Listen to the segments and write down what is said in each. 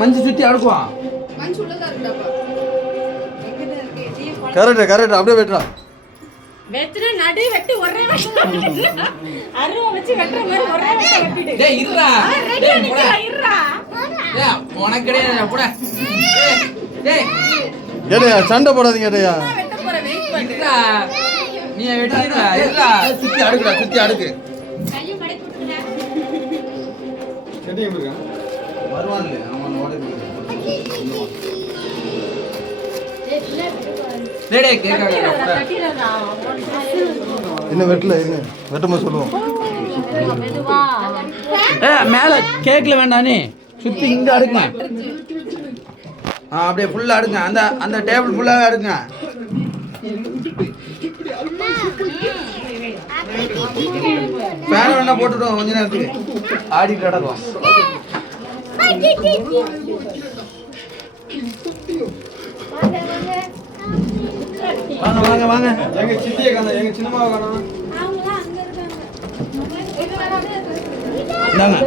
மஞ்சு சுத்தி அடுக்குவான். கரெக்ட் அப்படியே வெட்டுறா. வெட்டுற நடு வெட்டி ஒரே அருவா வச்சு வெட்டுற மாதிரி ஒரே வெட்டிடு. டேய் இருடா. ரெடியா நிக்கிறா. டேய் உனக்கு கிடையாது போடா. டேய் டேய் சண்டை போடாதீங்க டேய். வெட்ட போற வெயிட் பண்ணு. இருடா. நீ வெட்டிடா. இருடா. சுத்தி அடுக்குடா. அடுக்கு. கையை மடக்கி விட்டுடா. செட்டிங் இருக்கா? வருவான்ல அவன் ஓடி. டேய் கேக்குறடா. இன்னும் வெட்டல இருங்க. வெட்டமா சொல்லுவோம். மேல கேக்ல வேண்டாம் நீ. சுத்தி இங்க அடுக்குங்க. அப்படியே ஃபுல்லா அடுங்க. அந்த டேபிள் ஃபுல்லா அடுங்க. ஃபேன் வேணா போட்டுடுவோம் கொஞ்ச நேரத்துக்கு. ஆடிட்டு கிடக்கும். வாங்க எங்க சித்தியை காணோம், எங்க சின்னம்மாவை காணோம். இந்தாங்க.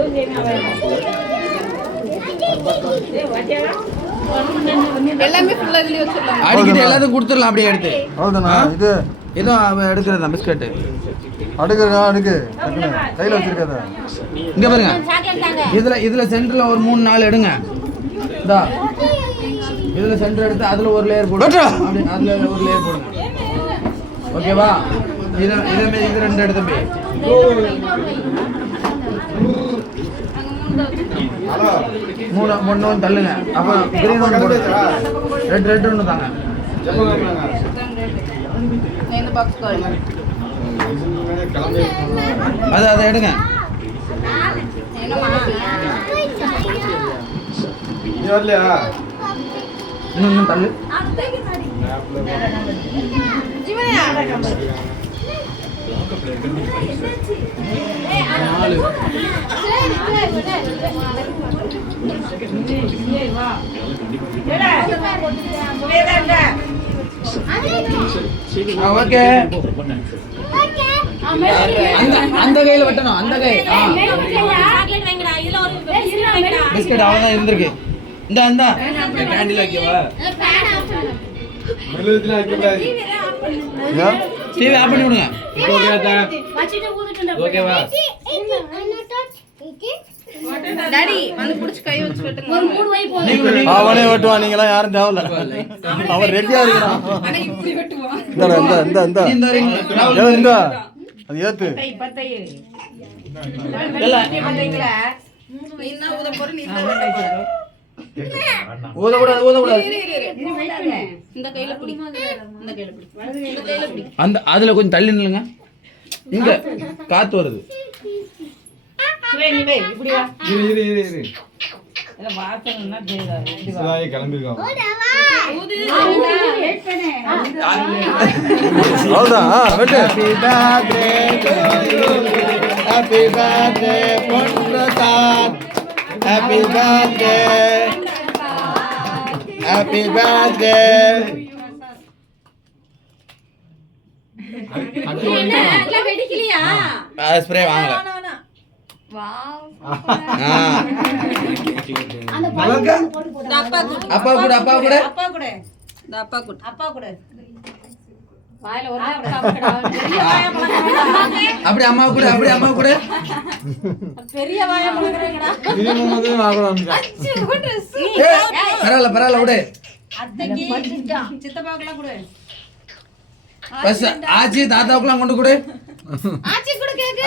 எல்லாமே ஃபுல்லா இதுல வச்சிரலாம். அடிக்கிட்டு எல்லாத்தையும் கொடுத்துடலாம் அப்படியே எடுத்து. அவ்வளவுதானா? இது ஏதோ அவன் எடுக்கிறதா பிஸ்கட். அடுக்கு கையில வச்சிருக்காத. இங்க பாருங்க. இதுல சென்டர்ல ஒரு 3-4 எடுங்க. இதா இதுல சென்டர் எடுத்து அதுல ஒரு லேயர் போடுங்க. அப்படியே அதுல ஒரு லேயர் போடுங்க. ஓகேவா? இது 2 எடுத்து போய். மூணு தள்ளுங்க. அப்ப கிரீன் ஒன்று போடு. ரெட் ஒன்று தாங்க. இந்த பாக்ஸ் கால். அதை எடுங்க. இன்னும் தள்ளு. ஓகே. அந்த கையில வெட்டணும். அந்த கை பிஸ்கட் அவ்வளவுதான் இருந்திருக்கு. இந்த கேண்டில் வைக்கவா? டிவி ஆஃப் பண்ணி விடுங்க. ஓகேவா? டாடி வந்து புடிச்சு கை வச்சு வெட்டுங்க. அவனே வெட்டுவான். நீங்களாம் யாரும் தேவையில்ல. அவன் ரெடியா இருக்கிறான். ஆனா இப்படி வெட்டுவான். இந்த அது ஏத்து. நீனா ஊத போற நீ தான் ஊதக்கூடாது. இந்த கையில பிடி. இந்த கையில பிடி. அந்த அதுல கொஞ்சம் தள்ளி நில்லுங்க. இங்க காத்து வருது. இப்படி வா. இரு. வாசல்னா தெரியுதா? கிளம்பிருக்கோம். அவ்வளவுதான். வெட்டு. Happy birthday Ponprasad. Happy birthday. Happy birthday. வெடிக்கலையா? ஸ்ப்ரே வாங்கல. அப்பா கூட வாயில ஒரு அப்படி அம்மா கூட பெரிய வாயை முழுங்கறேங்கடா. பரவாயில்ல விடு. அத்தைக்கு சித்தப்பாக்குலாம் கொடு. பஸ் ஆச்சி தாத்தாவுக்குலாம் கொண்டு கொடு. ஆச்சி கூட கேக்கு.